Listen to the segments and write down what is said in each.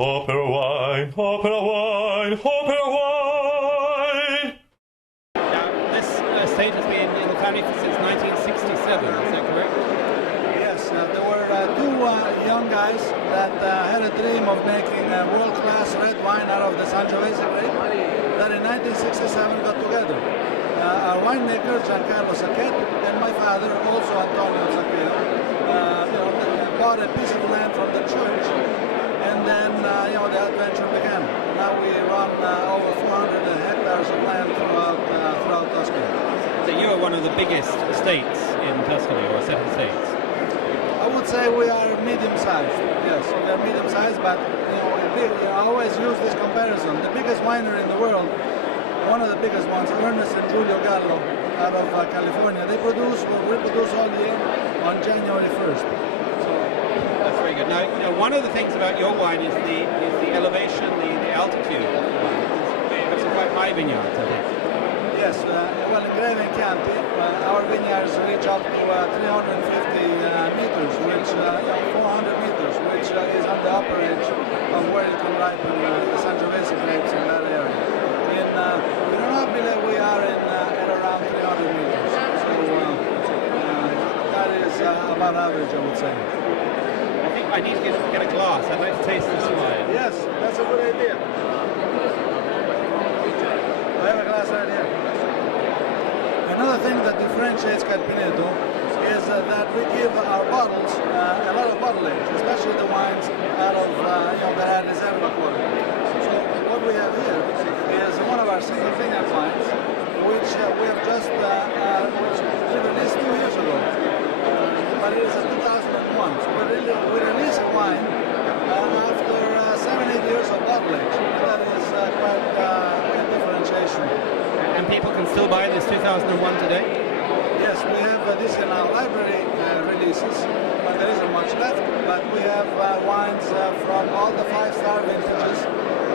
OperaWine, OperaWine, OperaWine! Now, this estate has been in the family since 1967, is that correct? Yes, there were two young guys that had a dream of making a world-class red wine out of the Sangiovese grape that in 1967 got together. Our winemaker, Giancarlo Sacchet, and my father, also Antonio Zaccheo, bought a piece of land from the church, and then the adventure began. Now we run over 400 hectares of land throughout Tuscany. So you are one of the biggest estates in Tuscany, or set of estates? I would say we are medium-sized. Yes, we are medium-sized, but I always use this comparison. The biggest winery in the world, one of the biggest ones, Ernest and Giulio Gallo, out of California. They reproduce all year on January 1st. That's very good. Now, one of the things about your wine is the elevation, the altitude. You have some quite high vineyards, I think. Yes, well, in Greve and Chianti, our vineyards reach up to 350 meters, which 400 meters, which is on the upper edge of where you can ripen the Sangiovese grapes in that area. In Nobile, we are at around 300 meters, so that is about average, I would say. I need to get a glass. I'd like to taste this wine. Yes, that's a good idea. I have a glass right here. Another thing that differentiates Carpineto is that we give our bottles a lot of bottle age, especially the wines out of that had Reserva quality. So what we have here is one of our single vineyard wines, which we have just which we released 2 years ago. But it is a 2001, so we release a wine after 7-8 years of bottle age. That is quite a differentiation. And people can still buy this 2001 today? Yes, we have this in our library releases, but there isn't much left. But we have wines from all the 5-star vintages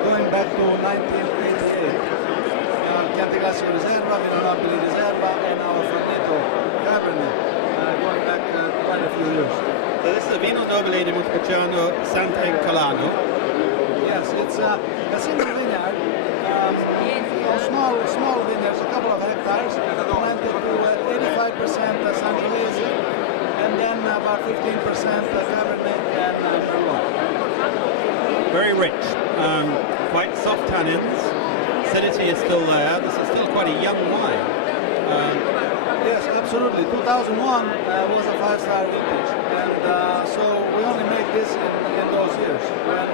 going back to 1988. Chianti Classico Riserva, Vino Nobile Riserva, and our Farnito Cabernet. Going back quite a few years. So this is a Vino Nobile di Montepulciano Sant'Encolano. Yes, it's a single vineyard, small vineyards, a couple of hectares, planted to 85% Sangiovese, and then about 15% Cabernet and Merlot. Very rich, quite soft tannins. Acidity is still there. This is still quite a young wine. Yes, absolutely. 2001 was a 5-star vintage, and so we only make this in those years.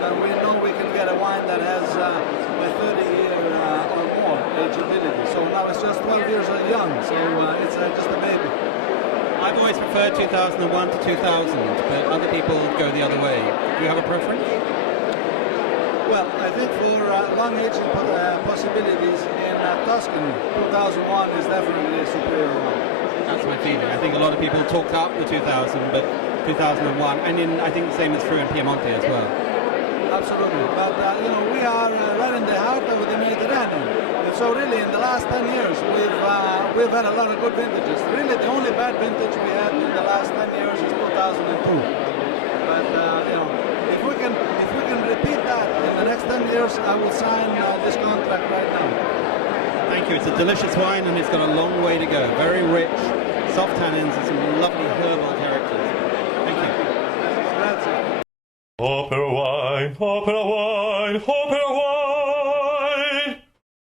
And we know we can get a wine that has a 30-year or more ageability. So now it's just 12 years young, so it's just a baby. I've always preferred 2001 to 2000, but other people go the other way. Do you have a preference? Well, I think for long aging possibilities in Tuscany, 2001 is definitely a superior one. That's my feeling. I think a lot of people talked up the 2000, but 2001, and I think the same is true in Piemonte as well. Absolutely, but we are right in the heart of the Mediterranean, and so really in the last 10 years we've had a lot of good vintages. Really, the only bad vintage we had in the last 10 years is 2002. But if we can repeat that in the next 10 years, I will sign this contract right now. Thank you. It's a delicious wine, and it's got a long way to go. Very rich, soft tannins, and some lovely herbal characters. Thank you. Grazie. OperaWine, OperaWine, OperaWine!